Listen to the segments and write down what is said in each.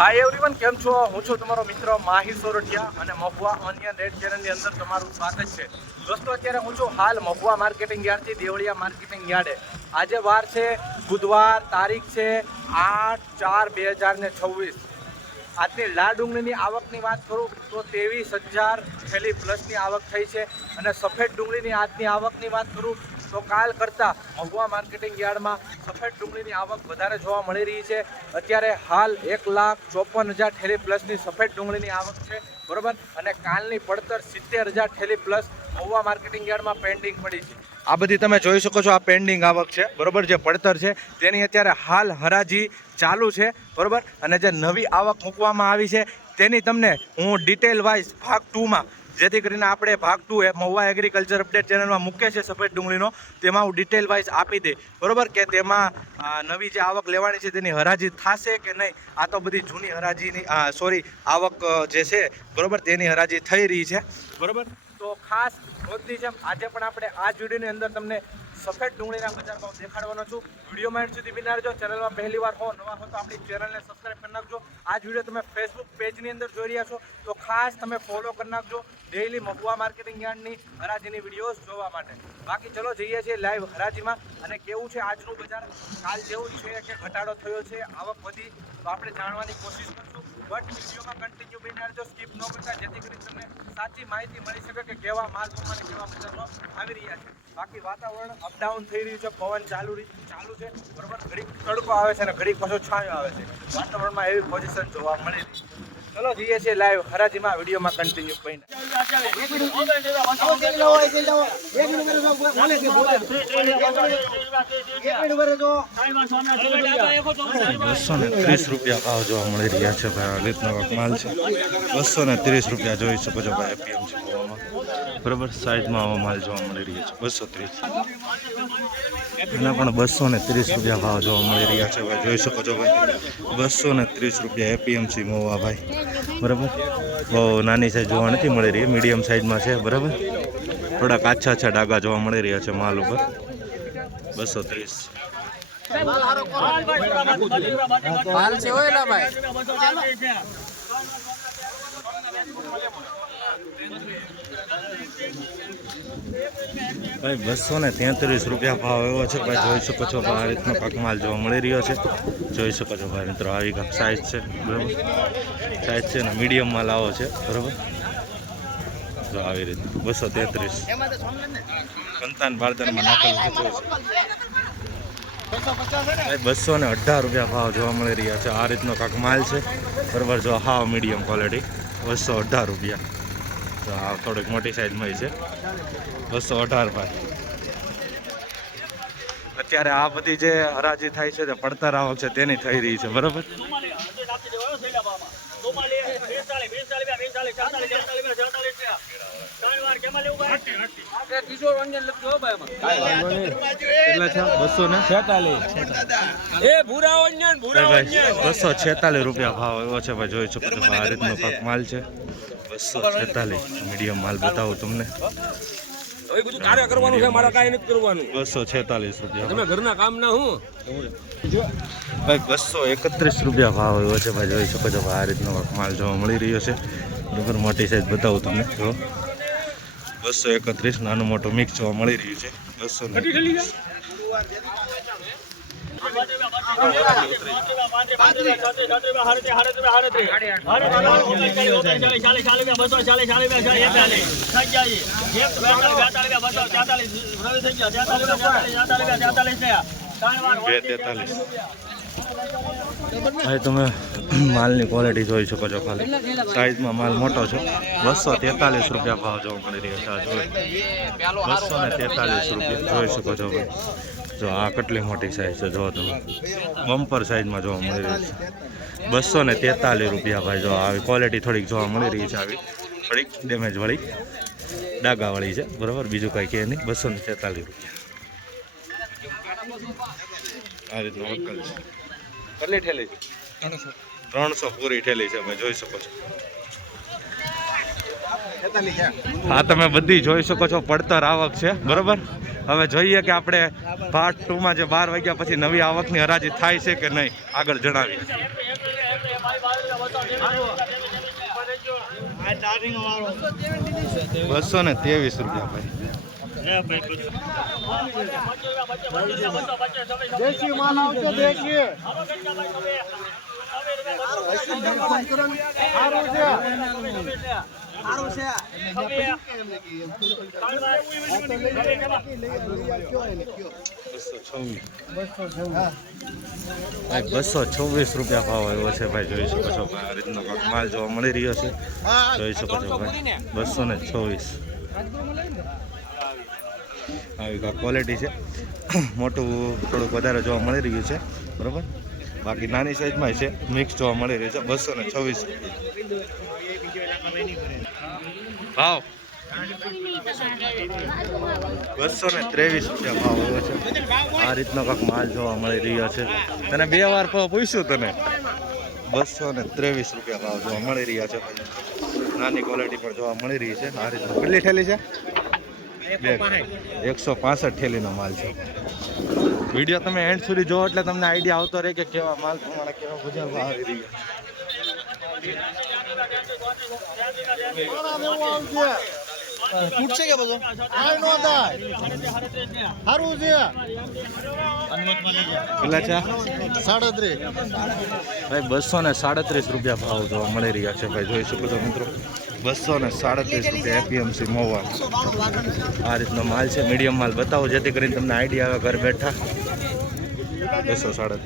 Hi everyone, કેમ છો? હું છું તમારો મિત્ર માહી સોરઠિયા અને મહુવા ઓનિયન રેડ ચેનલની અંદર તમારું સ્વાગત છે. દોસ્તો, અત્યારે હું છું હાલ મહુવા માર્કેટિંગ યાર્ડથી દેવળિયા માર્કેટિંગ યાર્ડે. આજે વાર છે બુધવાર, તારીખ છે 8/4/2026. આજની લાલ ડુંગળીની આવકની વાત કરું તો 23,000 થેલી પ્લસની આવક થઈ છે. અને સફેદ ડુંગળીની આજની આવકની વાત કરું તો કાલ કરતાં મહુવા માર્કેટિંગ યાર્ડમાં સફેદ ડુંગળીની આવક વધારે જોવા મળી રહી છે. અત્યારે હાલ 1,54,000 થેલી પ્લસની સફેદ ડુંગળીની આવક છે, બરોબર. અને કાલની પડતર 70,000 થેલી પ્લસ મહુવા માર્કેટિંગ યાર્ડમાં પેન્ડિંગ પડી છે. આ બધી તમે જોઈ શકો છો, આ પેન્ડિંગ આવક છે, બરોબર. જે પડતર છે તેની અત્યારે હાલ હરાજી ચાલુ છે, બરોબર. અને જે નવી આવક મૂકવામાં આવી છે તેની તમને હું ડિટેલ વાઇઝ ભાગ 2માં, જેથી કરીને આપણે ભાગ 2 એ મહુવા એગ્રીકલ્ચર અપડેટ ચેનલમાં મૂકે છે સફેદ ડુંગળીનો, તેમાં હું ડિટેલ વાઇઝ આપી દે, બરોબર. કે તેમાં નવી જે આવક લેવાની છે તેની હરાજી થશે કે નહીં. આ તો બધી જૂની હરાજીની આવક જે છે, બરોબર, તેની હરાજી થઈ રહી છે, બરોબર. તો ખાસ રોજની જેમ આજે પણ આપણે આ જ વિડીયોની અંદર તમને સફેદ ડુંગળીના બજાર ભાવ દેખાડવાનો છું. વિડીયોમાં એન્ડ સુધી બિના રહેજો. ચેનલમાં પહેલી વાર હો, નવા હો તો આપણી ચેનલને સબસ્ક્રાઈબ કરી નાખજો. આ જ વિડીયો તમે ફેસબુક પેજની અંદર જોઈ રહ્યા છો તો ખાસ તમે ફોલો કરી નાખજો ડેઈલી મહુવા માર્કેટિંગ યાર્ડની હરાજીની વિડીયોઝ જોવા માટે. બાકી ચલો જઈએ છીએ લાઈવ હરાજીમાં. અને કેવું છે આજનું બજાર, કાલ જેવું છે કે ઘટાડો થયો છે, આવક વધી, તો આપણે જાણવાની કોશિશ કરશું. બટ વિડીયોમાં કન્ટિન્યુ બની રહેજો, સ્કીપ ન કરતા, જેથી કરીને તમને સાચી માહિતી મળી શકે કે કેવા માલ પ્રમાણે કેવા બજારમાં આવી રહ્યા છે. બાકી વાતાવરણ અપડાઉન થઈ રહ્યું છે, પવન ચાલુ છે, બરોબર. ઘડીક તડકો આવે છે અને ઘડીક પાછો છાંયો આવે છે. વાતાવરણમાં એવી પોઝિશન જોવા મળી રહી છે. ચલો જઈએ છીએ લાઈવ હરાજીમાં. વિડીયોમાં કન્ટિન્યુ બની. 230 રૂપિયા ભાવ જોવા મળી રહ્યા છે ભાઈ. આ રીતનો માલ છે. 230 રૂપિયા જોઈ શકો છો ભાઈ એપીએમસી ભાવમાં, બરોબર. સાઈઝમાં આવો માલ જોવા મળી રહ્યો છે 230. એના પણ 230 રૂપિયા ભાવ જોવા મળી રહ્યા છે ભાઈ, જોઈ શકો છો ભાઈ. 230 રૂપિયા એપીએમસી મહુવા ભાઈ, બરાબર. બહુ નાની સાઈઝ જોવા નથી મળી રહી, મીડિયમ સાઈઝમાં છે, બરાબર. થોડાક આછા ડાઘા જોવા મળી રહ્યા છે માલ ઉપર. 230. ભાઈ 233 રૂપિયા ભાવ એવો છે ભાઈ, જોઈ શકો છો. આ રીતનો કાંક માલ જોવા મળી રહ્યો છે, જોઈ શકો છો ભાઈ મિત્રો. આવી કાંક સાઈઝ છે, બરાબર. સાઈઝ છે ને મીડિયમ માલ આવો છે, બરાબર. તો આવી રીતે 233 સંતાન બાળતરમાં નાખેલું છે. 218 રૂપિયા ભાવ જોવા મળી રહ્યા છે. આ રીતનો કાંક માલ છે, બરાબર. જો હાવ મીડિયમ ક્વોલિટી 218 રૂપિયા. તો આ થોડીક મોટી સાઈઝમાં છે 218 ભાઈ. અત્યારે આ બધી જે હરાજી થાય છે, જે પડતર આવક છે તેની થઈ રહી છે, બરાબર. ₹246 રૂપિયા ભાવ એવો છે ભાઈ, જોઈ શકો છો. આ રીતનો પાક માલ છે 246. મીડિયમ માલ બતાવું તમને. 246 રૂપિયા ઘરના કામ ના હું ભાઈ. 231 રૂપિયા ભાવ એવો છે ભાઈ, જોઈ શકો છો. આ રીતનો માલ જોવા મળી રહ્યો છે, બરાબર. મોટી સાઈઝ બતાવું તમને. જો 231 નાનું મોટું મિક્સ જોવા મળી રહ્યું છે. 200 તમે માલની ક્વોલિટી જોઈ શકો છો. ખાલી સાઈઝમાં માલ મોટો છે. 243 રૂપિયા ભાવ જોવા મળી રહ્યા છે. 243 રૂપિયા જોઈ શકો છો ભાઈ. જો આ કેટલી મોટી સાઈઝ છે, જો તમે બમ્પર સાઈઝમાં જોવા મળી રહી છે. 243 રૂપિયા ભાઈ. જો આવી ક્વોલિટી થોડીક જોવા મળી રહી છે, આવી થોડીક ડેમેજવાળી ડાઘાવાળી છે, બરાબર. બીજું કાંઈ કહે નહીં. 243 રૂપિયા. આ રીતનું વકલ છે. કેટલી ઠેલી છે? 300 પૂરી ઠેલી છે ભાઈ, જોઈ શકો છો. હા, તમે બધી જોઈ શકો છો. પડતર આવક છે, બરોબર. હવે જોઈએ કે આપણે પાર્ટ 2માં જે 12 વાગ્યા પછી નવી આવકની હરાજી થાય છે કે નહીં, આગળ જણાવીએ. ₹223 ભાઈ. દેશી માલ આવશે દેશી ₹224 ભાવ આવ્યો છે ભાઈ. જોઈ શકો છો આ રીતનો કાંઈક માલ જોવા મળી રહ્યો છે. જોઈ શકો છો ભાઈ 224. આવી કાંઈક ક્વોલિટી છે. મોટું થોડુંક વધારે જોવા મળી રહ્યું છે બરાબર. બાકી નાની સાઈઝમાં છે, મિક્સ જોવા મળી રહ્યું છે. 224 ભાવ. ₹223 ભાવ આવ્યો છે. આ રીતનો કાંઈક માલ જોવા મળી રહ્યો છે. તને 2 વાર પૂછ્યું તને. ₹223 ભાવ જોવા મળી રહ્યા છે. નાની ક્વોલિટી પણ જોવા મળી રહી છે. આ રીતનો કેટલી થેલી છે? 165 થેલીનો માલ છે. વિડીયો તમે એન્ડ સુધી જોવો એટલે તમને આઈડિયા આવતો રહે કે કેવા માલ પ્રમાણે કેવા બજારમાં આવી રહ્યા. ફૂટશે કે બધું આ નો થાય સારું છે કેટલા છે? 37 ભાઈ ₹237 ભાવ જોવા મળી રહ્યા છે ભાઈ. જોઈ શકો છો મિત્રો, ₹237 એપીએમસી મોવા. આ રીતનો માલ છે. મીડિયમ માલ બતાવો જેથી કરીને તમને આઈડિયા આવે ઘર બેઠા. 237.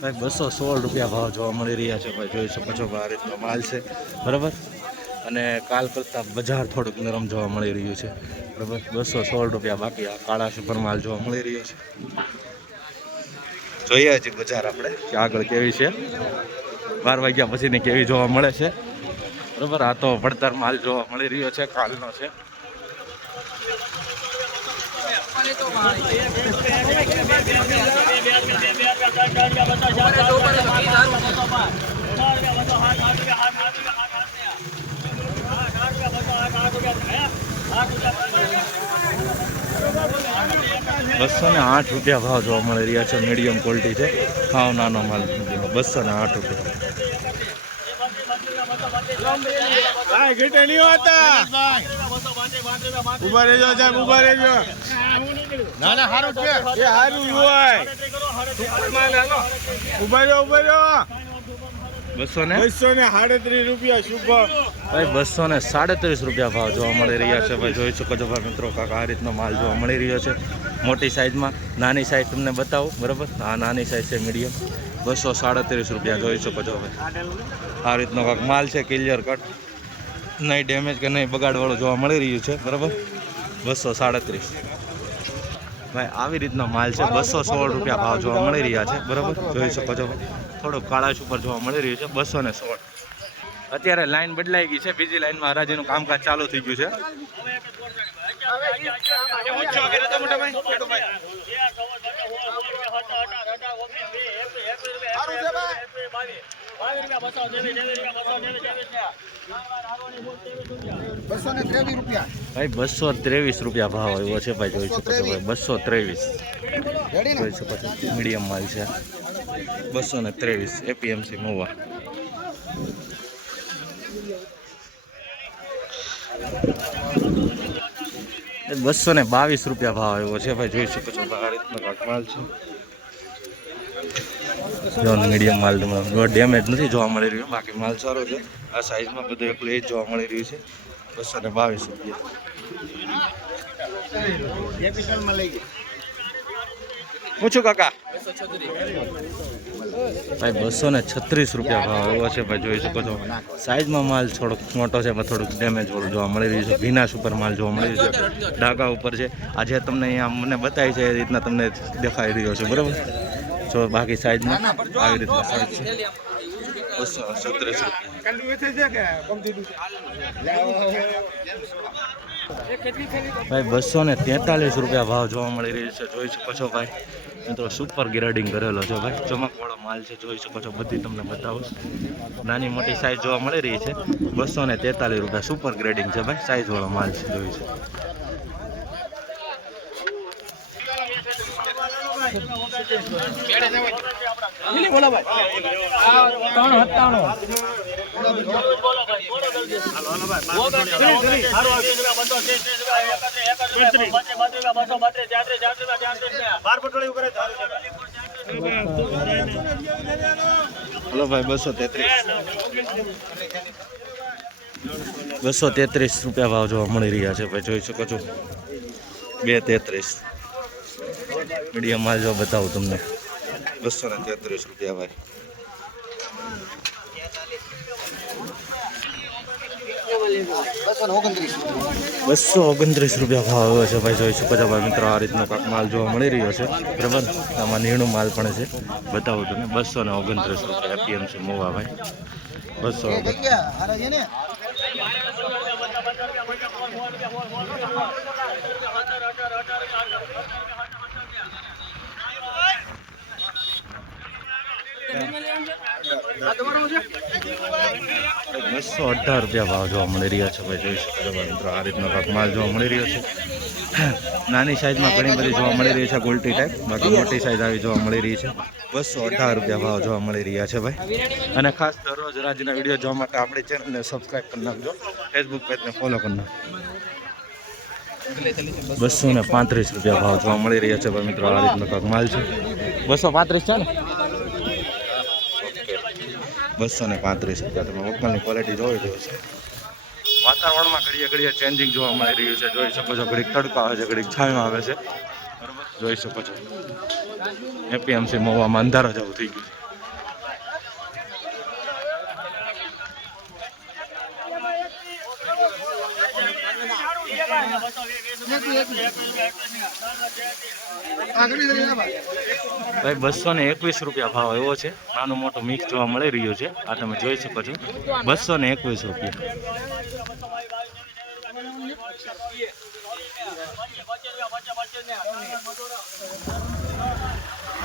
ભાઈ ₹216 ભાવ જોવા મળી રહ્યા છે ભાઈ. જોઈ શકો છો આ રીતનો માલ છે બરાબર. અને કાલ કરતાં બજાર થોડુંક નરમ જોવા મળી રહ્યું છે બરાબર. ₹216. બાકી આ કાળા સુપર માલ જોવા મળી રહ્યો છે. જોઈએ હજી બજાર આપણે કે આગળ કેવી છે. 12 વાગ્યા પછીની કેવી જોવા મળે છે બરાબર. આ તો પડતર માલ જોવા મળી રહ્યો છે, કાલનો છે. ₹208 ભાવ જોવા મળી રહ્યા છે. મીડિયમ ક્વોલિટી છે, સાવ નાનો માલ. ₹208. ઘેટે નહીં હોતા ઉભા રહેજો સાહેબ, ઉભા રહેજો. ના ના સારું છે, એ સારું હોય. ઉભા રહ્યો, ઉભા રહ્યો. ₹237 શુભ ભાઈ. ₹237 ભાવ જોવા મળી રહ્યા છે ભાઈ. જોઈ શકો છો ભાઈ મિત્રો, કાંક આ રીતનો માલ જોવા મળી રહ્યો છે મોટી સાઈઝમાં. નાની સાઈઝ તમને બતાવું બરાબર. આ નાની સાઈઝ છે મીડિયમ. ₹237 જોઈ શકો છો ભાઈ. આ રીતનો કાંક માલ છે, ક્લિયર કટ, નહીં ડેમેજ કે નહીં બગાડવાળું જોવા મળી રહ્યું છે બરાબર. 237 ભાઈ. આવી રીતનો માલ છે. ₹216 ભાવ જોવા મળી રહ્યા છે બરાબર. જોઈ શકો છો ભાઈ. થોડુંક કાળાશ ઉપર જોવા મળી રહ્યું છે. 216. અત્યારે લાઈન બદલાઈ ગઈ છે. બીજી લાઈનમાં હરાજીનું કામકાજ ચાલુ થઈ ગયું છે. ભાઈ ₹223 ભાવ આવ્યો છે ભાઈ. જોઈ શકો છો ભાઈ. 223 જોઈ શકો છો. મીડિયમ માલ છે. 223 એપીએમસી મોવા. ₹222 ભાવ આવ્યો છે ભાઈ. જોઈ શકો છો આ રીતનો કાંક માલ છે. જો મીડિયમ માલ તમને ડેમેજ નથી જોવા મળી રહ્યું. બાકી માલ સારો છે. આ સાઈઝમાં બધું એકલું એ જ જોવા મળી રહ્યું છે. ₹222. પૂછું કાકા ભાઈ. ₹236 ભાવ આવ્યો છે ભાઈ. જોઈ શકો છો સાઈઝમાં માલ થોડોક મોટો છે, થોડુંક ડેમેજ વાળું જોવા મળી રહ્યું છે. ભીના સુપર માલ જોવા મળી રહ્યું છે. ડાઘા ઉપર છે. આજે તમને અહીંયા મને બતાવી છે એ રીતના તમને દેખાઈ રહ્યો છે બરાબર. જો બાકી સાઈઝમાં આવી રીતના સાઈઝ છે. ₹236. ભાઈ ₹243 ભાવ જોવા મળી રહ્યું છે. જોઈ શકો છો ભાઈ. મિત્રો સુપર ગ્રેડિંગ કરેલો છે ભાઈ, ચમકવાળો માલ છે, જોઈ શકો છો. બધી તમને બતાવું. નાની મોટી સાઈઝ જોવા મળી રહી છે. 243 રૂપિયા સુપર ગ્રેડિંગ છે ભાઈ, સાઈઝ વાળો માલ છે, જોઈ છે. હલો ભાઈ, 233 રૂપિયા ભાવ જોવા મળી રહ્યા છે ભાઈ, જોઈ શકો છો. 233 મીડિયમ માલ જો બતાવું તમને. 233 રૂપિયા ભાઈ. 229 રૂપિયા ભાવ આવ્યો છે ભાઈ, જોઈ શકો છો ભાઈ મિત્રો. આ રીતનો કાંક માલ જોવા મળી રહ્યો છે, બરાબર. આમાં નીણું માલ પણ છે, બતાવું તમને. 229 રૂપિયા એપીએમસી મોવા ભાઈ. 229. બસો 18 રૂપિયા ભાવ જોવા મળી રહ્યા છે ભાઈ, જોઈ શકો છો મિત્રો. આ રીતનો કાંક માલ જોવા મળી રહ્યો છે. નાની સાઈઝમાં ઘણી બધી જોવા મળી રહી છે, ગોલ્ટી ટાઈપ. બાકી મોટી સાઈઝ આવી જોવા મળી રહી છે. 218 રૂપિયા ભાવ જોવા મળી રહ્યા છે ભાઈ. અને ખાસ દરરોજ રાજના વિડીયો જોવા માટે આપણી ચેનલને સબસ્ક્રાઈબ કરી નાખજો, ફેસબુક પેજને ફોલો કરી નાખજો. 235 રૂપિયા ભાવ જોવા મળી રહ્યા છે ભાઈ મિત્રો. આ રીતનો કાંક માલ છે. 235 છે ને? 235 રૂપિયા. તમે મગની ક્વોલિટી જોઈ રહ્યો છે. વાતાવરણમાં ઘડીએ ચેન્જિંગ જોવા મળી રહ્યું છે, જોઈ શકો છો. ઘડીક તડકો આવે છે, ઘડીક છાંયો આવે છે, બરાબર, જોઈ શકો છો. એપીએમસી મોવામાં અંધારા જેવું થઈ ગયું છે. ભાઈ 221 રૂપિયા ભાવ એવો છે. નાનું મોટું મિક્સ જોવા મળી રહ્યું છે. આ તમે જોઈ શકો છો. 221 રૂપિયા.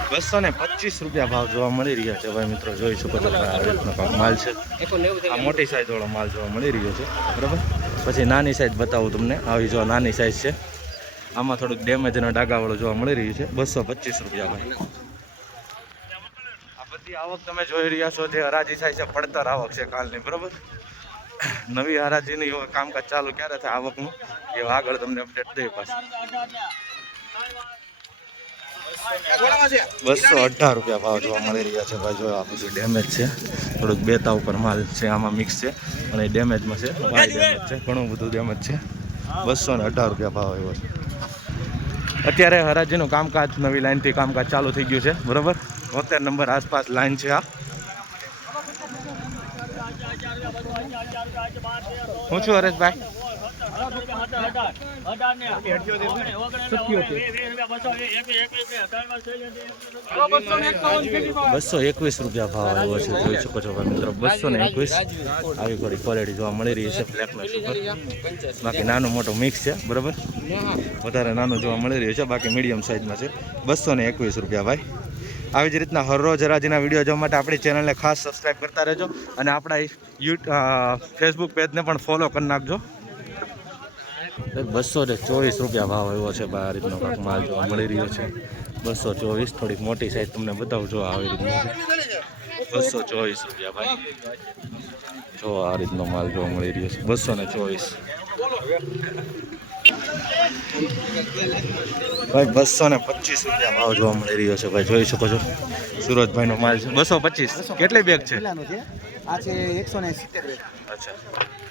225 રૂપિયા ભાવ જોવા મળી રહ્યા છે ભાઈ મિત્રો, જોઈ શકો છો. આ રીતનો માલ છે. આ મોટી સાઈઝ વાળો માલ જોવા મળી રહ્યો છે, બરાબર. પછી નાની સાઈઝ બતાવું તમને. આવી જો નાની સાઈઝ છે. આમાં થોડુંક ડેમેજ અને ડાઘાવાળું જોવા મળી રહ્યું છે. 225 રૂપિયા ભાઈ. આ બધી આવક તમે જોઈ રહ્યા છો, જે હરાજી થાય છે, પડતર આવક છે કાલની, બરાબર. નવી હરાજીની કામકાજ ચાલુ ક્યારે થાય આવકનું એ આગળ તમને અપડેટ દઈ પાછું. 218 રૂપિયા ભાવ જોવા મળી રહ્યા છે ભાઈ. જો આ બધું ડેમેજ છે, થોડુંક બેતા ઉપર માલ છે, આમાં મિક્સ છે અને ડેમેજમાં છે. ભાઈ ડેમેજ છે, ઘણું બધું ડેમેજ છે. 218 રૂપિયા ભાવ આવ્યો છે. અત્યારે હરાજીનું કામકાજ નવી લાઈનથી કામકાજ ચાલુ થઈ ગયું છે, બરાબર. 72 નંબર આસપાસ લાઈન છે. આ હું છું હરેશભાઈ. 221 રૂપિયા ભાવ આવ્યો છે, જોઈ શકો છો મિત્રો. 221. આવી થોડી ક્વોલિટી જોવા મળી રહી છે, બ્લેકનો સુપર. બાકી નાનું મોટું મિક્સ છે, બરાબર. વધારે નાનું જોવા મળી રહ્યું છે, બાકી મીડિયમ સાઇઝમાં છે. 221 રૂપિયા ભાઈ. આવી જ રીતના હરરોજ હરાજીના વિડીયો જોવા માટે આપણી ચેનલને ખાસ સબસ્ક્રાઈબ કરતા રહેજો અને આપણા ફેસબુક પેજને પણ ફોલો કરી નાખજો. 224 રૂપિયા ભાવ આવ્યો છે. આ રીતનો કાંક માલ જોવા મળી રહ્યો છે. 224. થોડીક મોટી સાઈઝ તમને બતાવું જો આવી રીતનું છે. 224 રૂપિયા ભાઈ. જો આ રીતનો માલ જોવા મળી રહ્યો છે. 224 ભાઈ. 225 રૂપિયા ભાવ જોવા મળી રહ્યો છે ભાઈ, જોઈ શકો છો. સુરજભાઈનો માલ છે. 225. કેટલી બેગ છે? આ છે 170 બેગ. અચ્છા,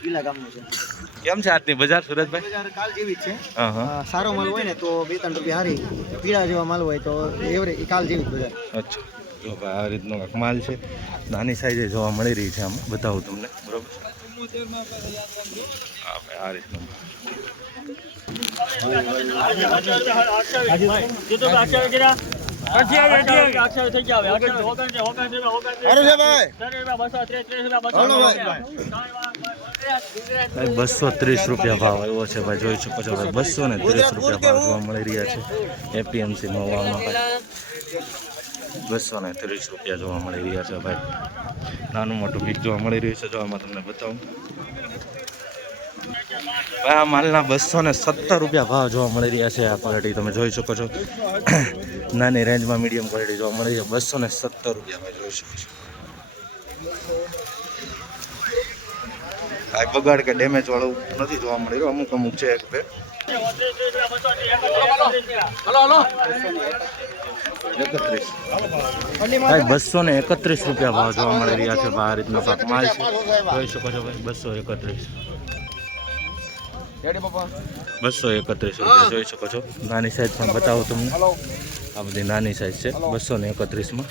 ઈલા ગામનું છે. કેમ છે આજની બજાર સુરજભાઈ? બજાર કાલ જેવી જ છે. હા. સારો માલ હોય ને તો 2-3 રૂપિયા હારી, પીળા જેવા માલ હોય તો એવરેજ કાલ જેવી જ બજાર. અચ્છા, જો ભાઈ આ રીતનો કાંક માલ છે. નાની સાઈઝે જોવા મળી રહી છે. આમાં બતાવું તમને, બરોબર. હા ભાઈ, આ રીતનો ભાઈ 230 રૂપિયા ભાવ આવ્યો છે ભાઈ, જોઈ શકો છો ભાઈ 230 રૂપિયા ભાવ જોવા મળી રહ્યા છે એપીએમસી મહુવામાં ભાઈ. 230 રૂપિયા જોવા મળી રહ્યા છે ભાઈ. નાનું મોટું બીજ જોવા મળી રહ્યું છે, જો આમાં તમને બતાવું ભાઈ. આ માલના 217 રૂપિયા ભાવ જોવા મળી રહ્યા છે. આ ક્વોલિટી તમે જોઈ શકો છો, નાની રેન્જમાં મીડિયમ ક્વોલિટી જોવા મળી છે. 217 રૂપિયા ભાઈ જોઈ શકો છો. આ બગાડ કે ડેમેજ વાળું નથી જોવા મળી રહ્યું, અમુક અમુક છે એક બે. ભાઈ 231 રૂપિયા ભાવ જોવા મળી રહ્યા છે. આ રીતનો પાક માલ છે, જોઈ શકો છો ભાઈ. 231 રૂપિયા જોઈ શકો છો. નાની સાઈઝ પણ બતાવો તમને, આ બધી નાની સાઈઝ છે 231 માં.